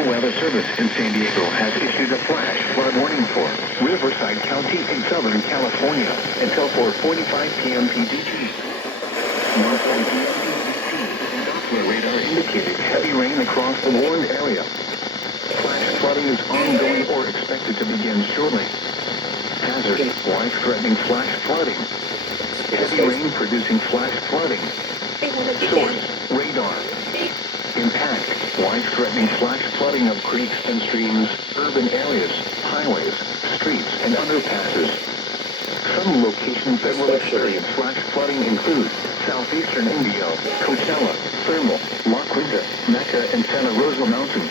Local Weather Service in San Diego has issued a flash flood warning for Riverside County in Southern California until 4:45 p.m. PDT. Northside DMP-18 and Doppler radar indicated heavy rain across the warned area. Flash flooding is ongoing or expected to begin shortly. Hazard, life-threatening flash flooding. Heavy rain producing flash flooding. Source, radar. Impact, life-threatening flash flooding of creeks and streams, urban areas, highways, streets, and underpasses. Some locations that will experience flash flooding include southeastern Indio, Coachella, Thermal, La Quinta, Mecca, and Santa Rosa Mountain.